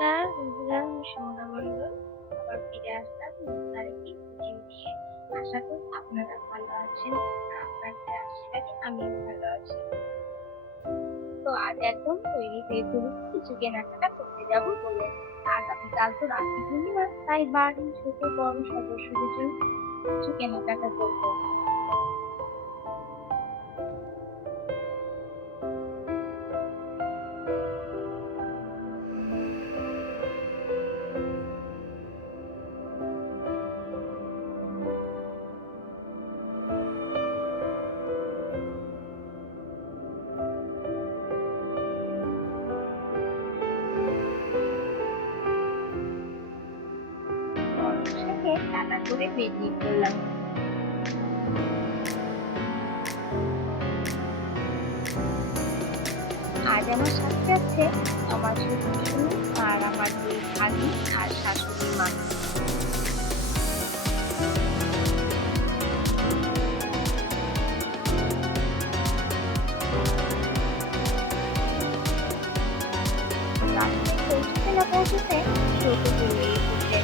নমস্কার বন্ধুরা, আমি সুমনা মণ্ডল আবার ফিরে আসলাম নতুন আরেকটি ভিডিও নিয়ে। আশা করি আপনারা ভালো আছেন। আপনাদের আশীর্বাদে আমিও ভালো আছি। তো আজ একদম তৈরি হয়ে পড়েছি কিছু কেনাকাটা করতে যাব বলে। আগামীকাল তো রাখি পূর্ণিমা, তাই বাড়ির ছোট বড় সদস্যদের জন্য কিছু কেনাকাটা করবো। বর্ষাকে টাটা করে বেরিয়ে পড়লাম। আজ আমার সাথে আছে আমার ছোট বোন আর আমার দুই ভাবি আর শাশুড়ি মা। রাস্তায় পৌঁছতে না পৌঁছতে টোটো চলে এসেছে।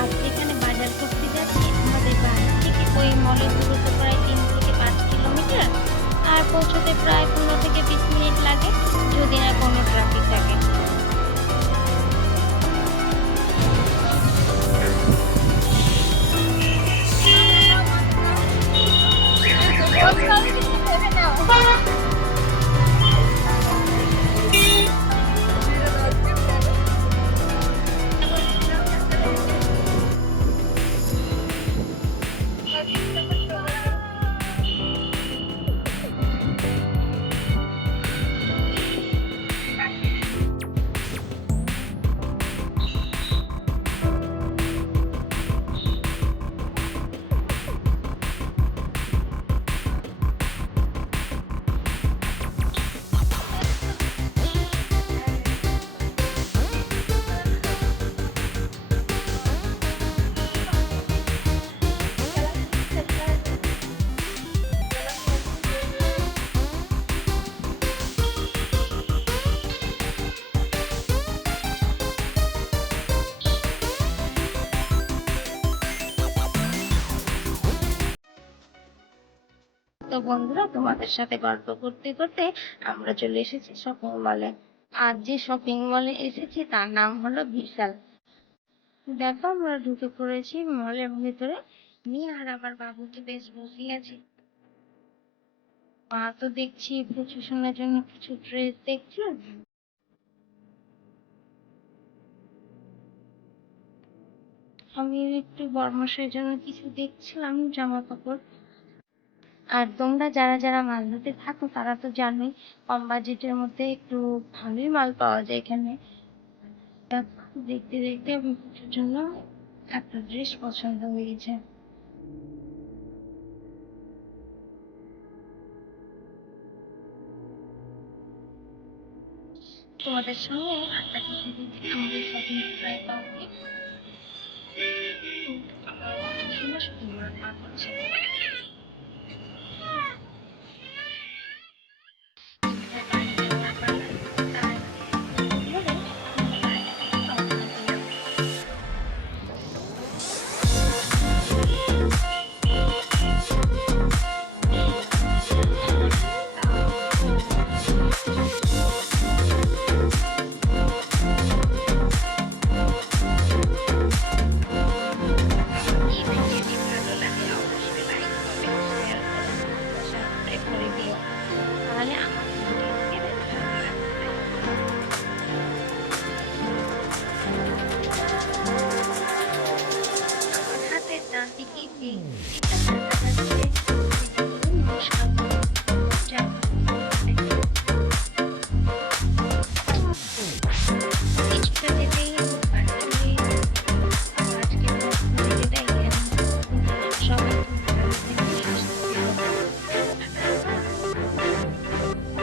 আজ যেখানে বাজার করতে যাচ্ছি আমাদের বাড়ি থেকে ওই মলের দূরত্ব প্রায় 3 থেকে 5 কিলোমিটার, আর পৌঁছতে প্রায় 15 থেকে 20 মিনিট লাগে যদি না কোনো ট্রাফিক থাকে। তো বন্ধুরা, তোমাদের সাথে গল্প করতে করতে আমরা চলে এসেছি শপিং মলে। আজ যে শপিং মলে এসেছি তার নাম হলো বিশাল। দেখো, আমরা ঢুকে পড়েছি মলের ভিতরে। নিয়ে আর আবার বাবুকে বেশ বসে আছি। মা তো দেখছি প্রচুষণের জন্য কিছু ড্রেস দেখছি। আমি একটু বর্মশের জন্য কিছু দেখছিলাম জামা কাপড়। আর তোমরা যারা যারা মালদাতে থাকো তারা তো জানোই কম বাজেটের মধ্যে একটু ভালোই মাল পাওয়া যায় এখানে। দেখতে দেখতে আমি পুজোর জন্য একটা ড্রেস পছন্দ হয়েছে। তোমাদের সঙ্গে একটা কিছু দিতে আমাদের শপিং প্রায় পাবো। আমার কথা শুনে শুধু মা করছে।